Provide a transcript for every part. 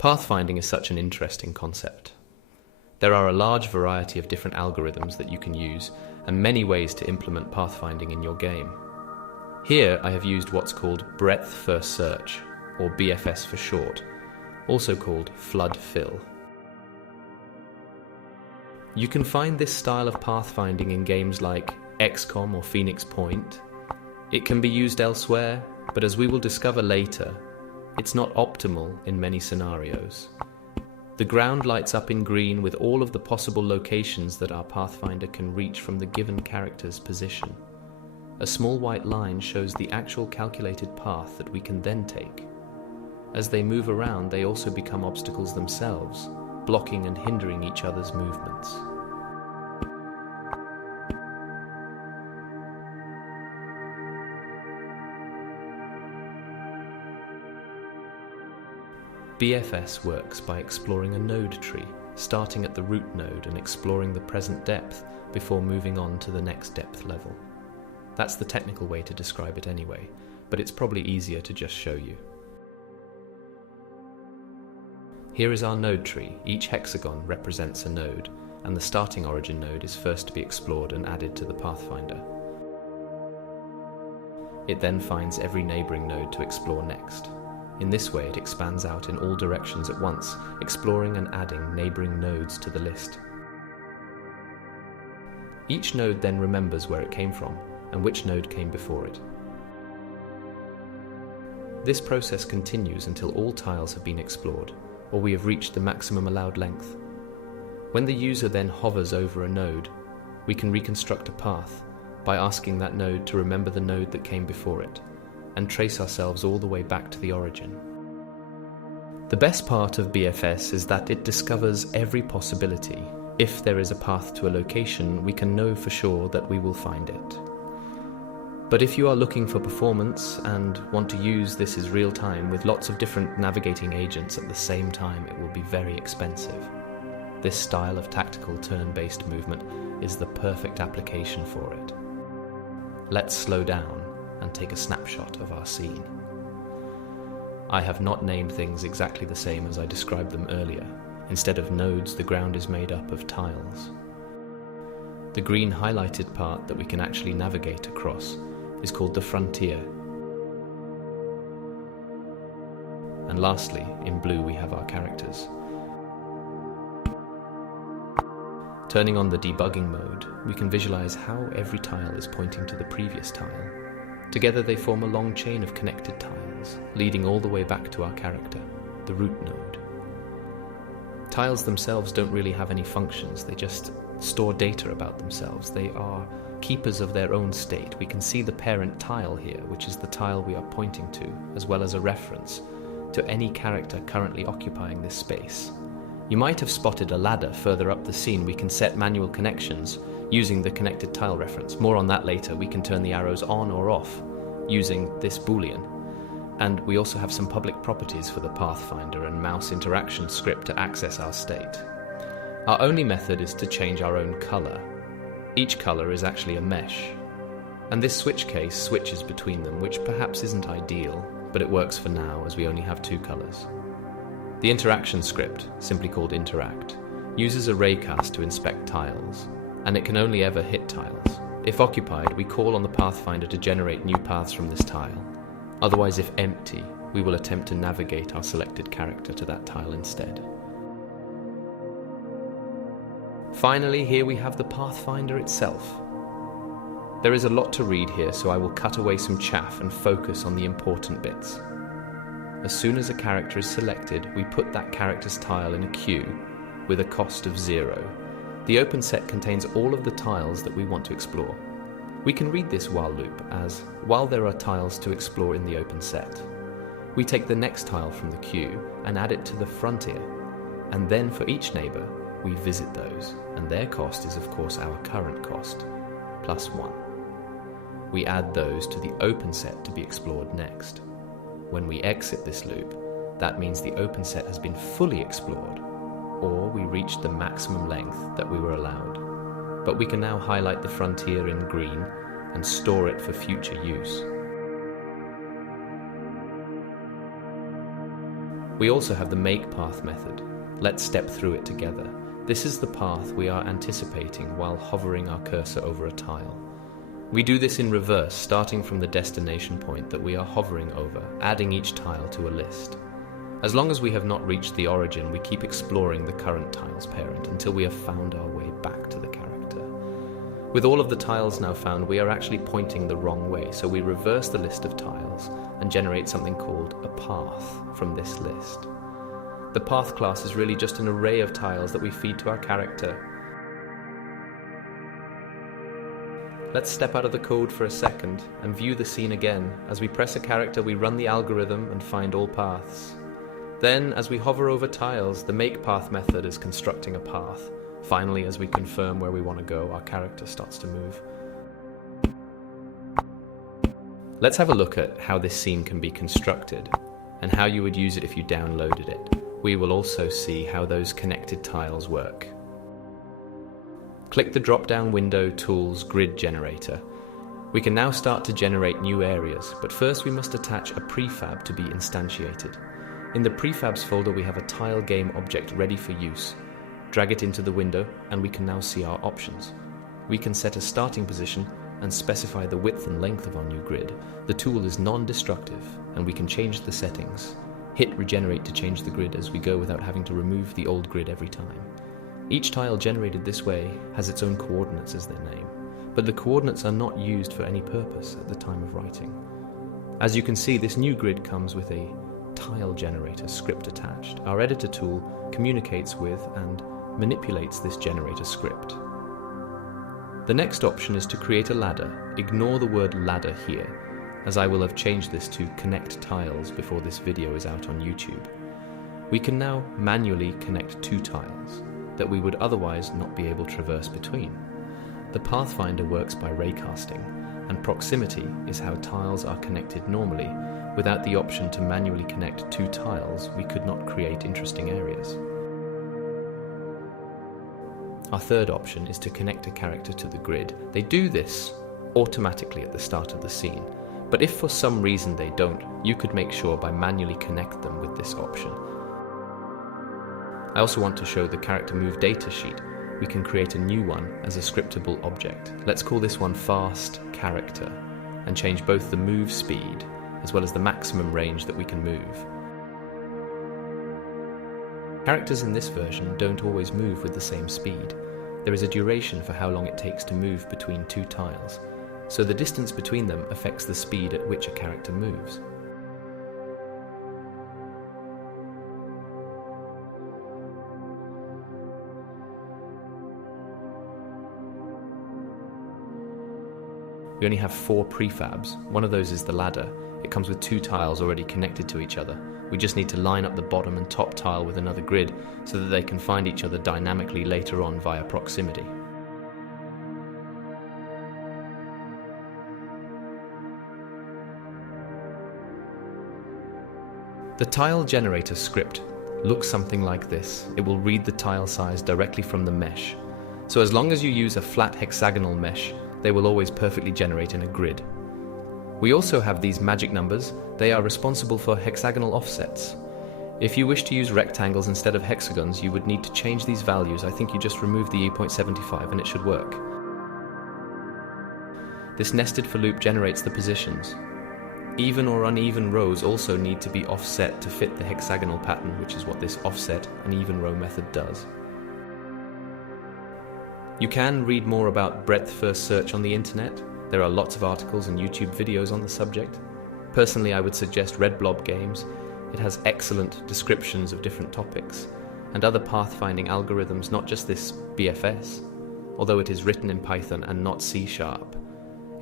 Pathfinding is such an interesting concept. There are a large variety of different algorithms that you can use, and many ways to implement pathfinding in your game. Here I have used what's called breadth first search, or BFS for short, also called flood fill. You can find this style of pathfinding in games like XCOM or Phoenix Point. It can be used elsewhere, but as we will discover later, it's not optimal in many scenarios. The ground lights up in green with all of the possible locations that our pathfinder can reach from the given character's position. A small white line shows the actual calculated path that we can then take. As they move around, they also become obstacles themselves, blocking and hindering each other's movements. BFS works by exploring a node tree, starting at the root node and exploring the present depth before moving on to the next depth level. That's the technical way to describe it anyway, but it's probably easier to just show you. Here is our node tree. Each hexagon represents a node, and the starting origin node is first to be explored and added to the pathfinder. It then finds every neighboring node to explore next. In this way, it expands out in all directions at once, exploring and adding neighboring nodes to the list. Each node then remembers where it came from and which node came before it. This process continues until all tiles have been explored, or we have reached the maximum allowed length. When the user then hovers over a node, we can reconstruct a path by asking that node to remember the node that came before it, and trace ourselves all the way back to the origin. The best part of BFS is that it discovers every possibility. If there is a path to a location, we can know for sure that we will find it. But if you are looking for performance and want to use this as real time with lots of different navigating agents at the same time, it will be very expensive. This style of tactical turn-based movement is the perfect application for it. Let's slow down and take a snapshot of our scene. I have not named things exactly the same as I described them earlier. Instead of nodes, the ground is made up of tiles. The green highlighted part that we can actually navigate across is called the frontier. And lastly, in blue we have our characters. Turning on the debugging mode, we can visualize how every tile is pointing to the previous tile. Together they form a long chain of connected tiles, leading all the way back to our character, the root node. Tiles themselves don't really have any functions, they just store data about themselves. They are keepers of their own state. We can see the parent tile here, which is the tile we are pointing to, as well as a reference to any character currently occupying this space. You might have spotted a ladder further up the scene. We can set manual connections using the connected tile reference. More on that later. We can turn the arrows on or off using this boolean. And we also have some public properties for the Pathfinder and mouse interaction script to access our state. Our only method is to change our own color. Each color is actually a mesh, and this switch case switches between them, which perhaps isn't ideal, but it works for now as we only have two colors. The interaction script, simply called interact, uses a raycast to inspect tiles, and it can only ever hit tiles. If occupied, we call on the Pathfinder to generate new paths from this tile. Otherwise, if empty, we will attempt to navigate our selected character to that tile instead. Finally, here we have the Pathfinder itself. There is a lot to read here, so I will cut away some chaff and focus on the important bits. As soon as a character is selected, we put that character's tile in a queue with a cost of 0. The open set contains all of the tiles that we want to explore. We can read this while loop as, while there are tiles to explore in the open set, we take the next tile from the queue and add it to the frontier, and then for each neighbor, we visit those, and their cost is of course our current cost, plus 1. We add those to the open set to be explored next. When we exit this loop, that means the open set has been fully explored, or we reached the maximum length that we were allowed. But we can now highlight the frontier in green and store it for future use. We also have the make path method. Let's step through it together. This is the path we are anticipating while hovering our cursor over a tile. We do this in reverse, starting from the destination point that we are hovering over, adding each tile to a list. As long as we have not reached the origin, we keep exploring the current tile's parent until we have found our way back to the character. With all of the tiles now found, we are actually pointing the wrong way, so we reverse the list of tiles and generate something called a path from this list. The path class is really just an array of tiles that we feed to our character. Let's step out of the code for a second and view the scene again. As we press a character, we run the algorithm and find all paths. Then, as we hover over tiles, the make path method is constructing a path. Finally, as we confirm where we want to go, our character starts to move. Let's have a look at how this scene can be constructed and how you would use it if you downloaded it. We will also see how those connected tiles work. Click the drop-down window Tools Grid Generator. We can now start to generate new areas, but first we must attach a prefab to be instantiated. In the prefabs folder we have a tile game object ready for use. Drag it into the window and we can now see our options. We can set a starting position and specify the width and length of our new grid. The tool is non-destructive and we can change the settings. Hit regenerate to change the grid as we go without having to remove the old grid every time. Each tile generated this way has its own coordinates as their name, but the coordinates are not used for any purpose at the time of writing. As you can see, this new grid comes with a tile generator script attached. Our editor tool communicates with and manipulates this generator script. The next option is to create a ladder. Ignore the word ladder here, as I will have changed this to connect tiles before this video is out on YouTube. We can now manually connect two tiles that we would otherwise not be able to traverse between. The Pathfinder works by raycasting, and proximity is how tiles are connected normally. Without the option to manually connect two tiles, we could not create interesting areas. Our third option is to connect a character to the grid. They do this automatically at the start of the scene, but if for some reason they don't, you could make sure by manually connect them with this option. I also want to show the character move data sheet. We can create a new one as a scriptable object. Let's call this one fast character and change both the move speed as well as the maximum range that we can move. Characters in this version don't always move with the same speed. There is a duration for how long it takes to move between two tiles, so the distance between them affects the speed at which a character moves. We only have 4 prefabs. One of those is the ladder. It comes with 2 tiles already connected to each other. We just need to line up the bottom and top tile with another grid so that they can find each other dynamically later on via proximity. The tile generator script looks something like this. It will read the tile size directly from the mesh. So as long as you use a flat hexagonal mesh, they will always perfectly generate in a grid. We also have these magic numbers. They are responsible for hexagonal offsets. If you wish to use rectangles instead of hexagons, you would need to change these values. I think you just remove the E.75 and it should work. This nested for loop generates the positions. Even or uneven rows also need to be offset to fit the hexagonal pattern, which is what this offset and even row method does. You can read more about breadth first search on the internet. There are lots of articles and YouTube videos on the subject. Personally, I would suggest RedBlobGames. It has excellent descriptions of different topics and other pathfinding algorithms, not just this BFS, although it is written in Python and not C#.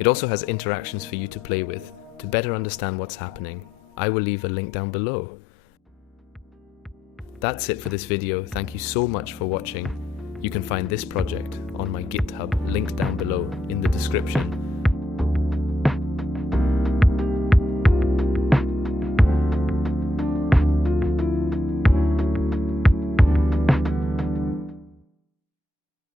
It also has interactions for you to play with. To better understand what's happening, I will leave a link down below. That's it for this video. Thank you so much for watching. You can find this project on my GitHub, linked down below in the description.